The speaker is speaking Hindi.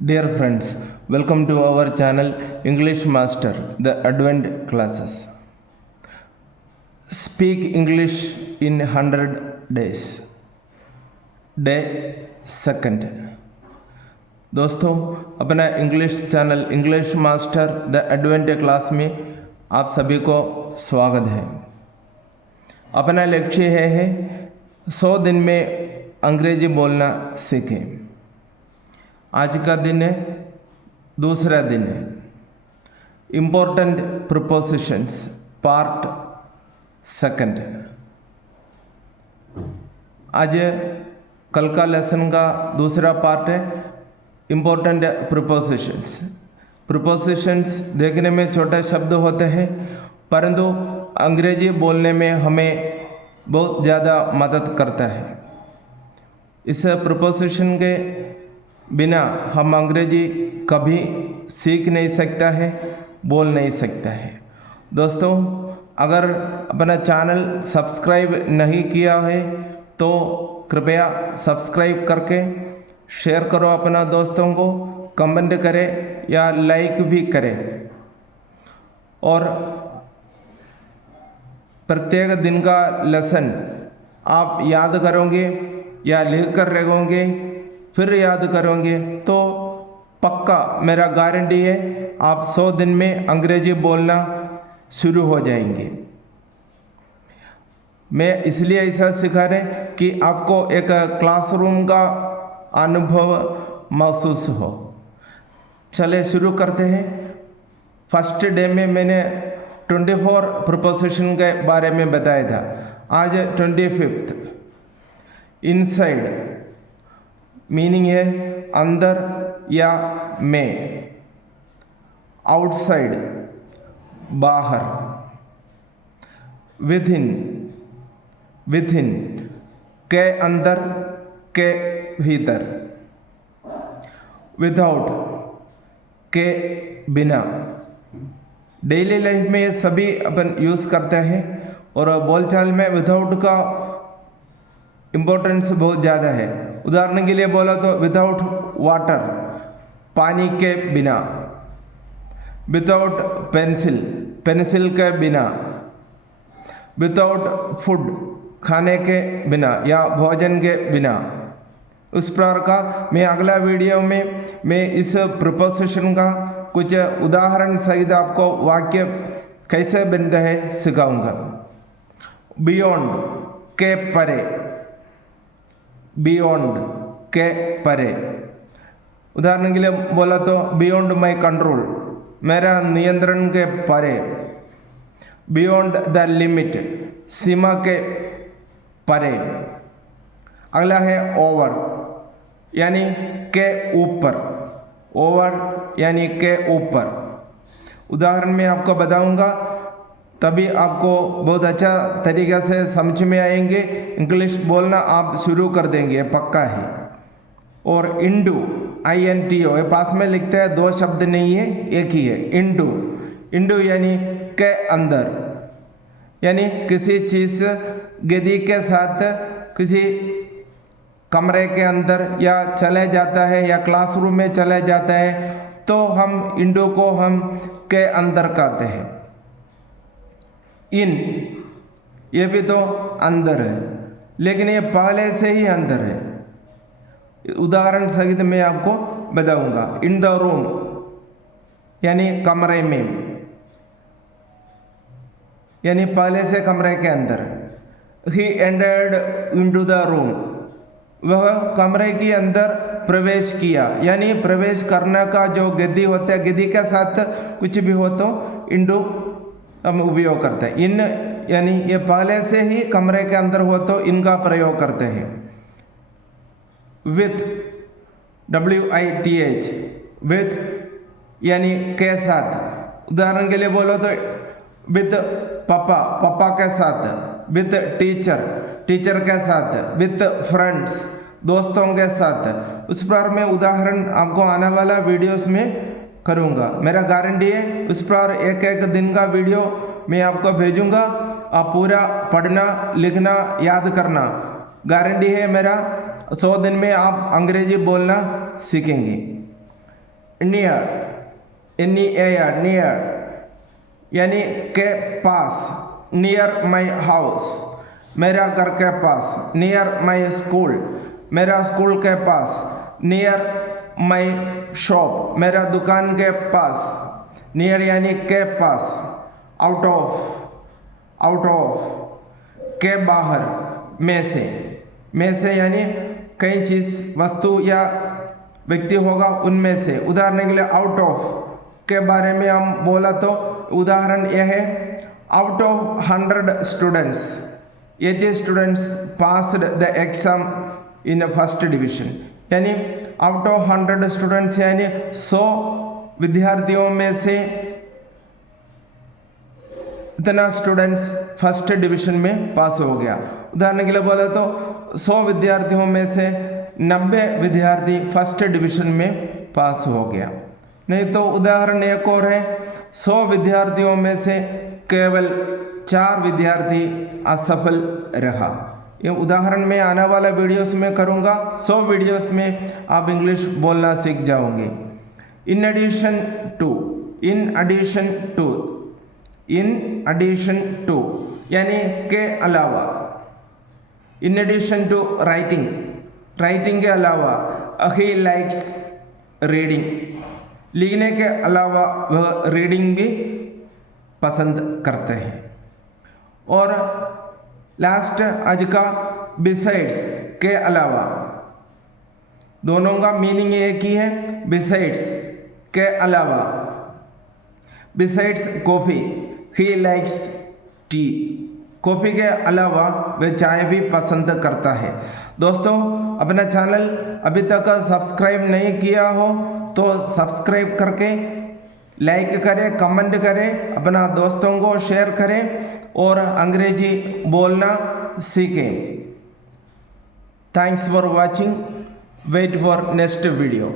Dear friends, welcome to our channel English Master, the Advent classes. Speak English in 100 days. Day second. दोस्तों, अपना English channel English master the advent class में आप सभी को स्वागत है। अपना लक्ष्य है 100 दिन में अंग्रेजी बोलना सीखें। आज का दिन है, दूसरा दिन है। Important prepositions part second. आज कल का लेसन का दूसरा पार्ट है इम्पोर्टेंट प्रीपोजिशंस। प्रीपोजिशंस देखने में छोटे शब्द होते हैं, परंतु अंग्रेजी बोलने में हमें बहुत ज़्यादा मदद करता है। इस प्रीपोजिशन के बिना हम अंग्रेजी कभी सीख नहीं सकता है, बोल नहीं सकता है। दोस्तों, अगर अपना चैनल सब्सक्राइब नहीं किया है तो कृपया सब्सक्राइब करके शेयर करो अपना दोस्तों को, कमेंट करें या लाइक भी करें। और प्रत्येक दिन का लेसन आप याद करोगे या लिख कर रखोगे, फिर याद करोगे तो पक्का मेरा गारंटी है आप 100 दिन में अंग्रेजी बोलना शुरू हो जाएंगे। मैं इसलिए ऐसा सिखा रहे कि आपको एक क्लासरूम का अनुभव महसूस हो। चले शुरू करते हैं। फर्स्ट डे में मैंने 24 प्रीपोजिशन के बारे में बताया था। आज 25। इनसाइड मीनिंग है अंदर या में, आउटसाइड बाहर, विथिन विथिन के अंदर के भीतर, विदाउट के बिना। डेली लाइफ में ये सभी अपन यूज़ करते हैं और बोलचाल में विदाउट का इम्पोर्टेंस बहुत ज़्यादा है। उदाहरण के लिए बोला तो विदाउट वाटर, पानी के बिना। विदाउट पेंसिल, पेंसिल के बिना। विदाउट फूड, खाने के बिना या भोजन के बिना। उस प्रकार का मैं अगला वीडियो में मैं इस प्रीपोजिशन का कुछ उदाहरण सहित आपको वाक्य कैसे बनता है सिखाऊंगा। बियॉन्ड के परे, बियॉन्ड के परे। उदाहरण के लिए बोला तो बियॉन्ड माई कंट्रोल, मेरा नियंत्रण के परे। बियॉन्ड द लिमिट, सीमा के परे। अगला है ओवर, यानी के ऊपर। ओवर यानी के ऊपर। उदाहरण में आपको बताऊंगा, तभी आपको बहुत अच्छा तरीक़े से समझ में आएंगे। इंग्लिश बोलना आप शुरू कर देंगे, पक्का है। और इंडू, INTO, ये पास में लिखते हैं, दो शब्द नहीं है, एक ही है। इंडू, इंडू यानी के अंदर, यानी किसी चीज़ गद्दी के साथ किसी कमरे के अंदर या चले जाता है या क्लासरूम में चले जाता है तो हम इंडू को हम के अंदर कहते हैं। इन, ये भी तो अंदर है, लेकिन ये पहले से ही अंदर है। उदाहरण सहित मैं आपको बताऊंगा। इन द रूम यानी कमरे में, यानी पहले से कमरे के अंदर। He entered into the room, वह कमरे के अंदर प्रवेश किया। यानी प्रवेश करने का जो गद्दी होता है, गद्दी के साथ कुछ भी हो तो इंडू हम उपयोग करते हैं। इन यानी ये पहले से ही कमरे के अंदर हो तो इनका प्रयोग करते हैं। विथ, WITH, विथ यानी के साथ। उदाहरण के लिए बोलो तो विथ पापा, पापा के साथ। विथ टीचर, टीचर के साथ। विथ फ्रेंड्स, दोस्तों के साथ। उस पर मैं उदाहरण आपको आने वाला वीडियोस में करूँगा। मेरा गारंटी है उस पर एक एक दिन का वीडियो मैं आपको भेजूँगा। आप पूरा पढ़ना, लिखना, याद करना। गारंटी है मेरा 100 दिन में आप अंग्रेजी बोलना सीखेंगे। नियर, NEAR, नियर यानी के पास, नियर माई हाउस, मेरा घर के पास, नियर माई स्कूल, मेरा स्कूल के पास, नियर माई शॉप, मेरा दुकान के पास, नियर यानी के पास, आउट ऑफ, के बाहर, में से यानी कई चीज़ वस्तु या व्यक्ति होगा उनमें से। उदाहरण के लिए आउट ऑफ के बारे में हम बोला तो उदाहरण यह है, out of 100 students 80 students passed the exam in first division, यानी आउट ऑफ 100 स्टूडेंट्स यानी 100 विद्यार्थियों में से इतना स्टूडेंट्स फर्स्ट डिवीजन में पास हो गया। उदाहरण के लिए बोले तो 100 विद्यार्थियों में से 90 विद्यार्थी फर्स्ट डिवीजन में पास हो गया। नहीं तो उदाहरण एक और है, 100 विद्यार्थियों में से केवल 4 विद्यार्थी असफल रहा। ये उदाहरण मैं आने वाला वीडियोस में करूँगा। 100 वीडियोस में आप इंग्लिश बोलना सीख जाओगे। इन एडिशन टू यानी के अलावा, इन एडिशन टू राइटिंग के अलावा, ही लाइक्स रीडिंग, लिखने के अलावा वह रीडिंग भी पसंद करते हैं। और लास्ट आज का बिसाइड्स के अलावा, दोनों का मीनिंग एक ही है, बिसाइड्स के अलावा, besides coffee, he likes T, coffee के अलावा वह चाय भी पसंद करता है। दोस्तों, अपना चैनल अभी तक सब्सक्राइब नहीं किया हो तो सब्सक्राइब करके लाइक करें, कमेंट करें, अपना दोस्तों को शेयर करें और अंग्रेजी बोलना सीखें। Thanks for watching, wait for next video.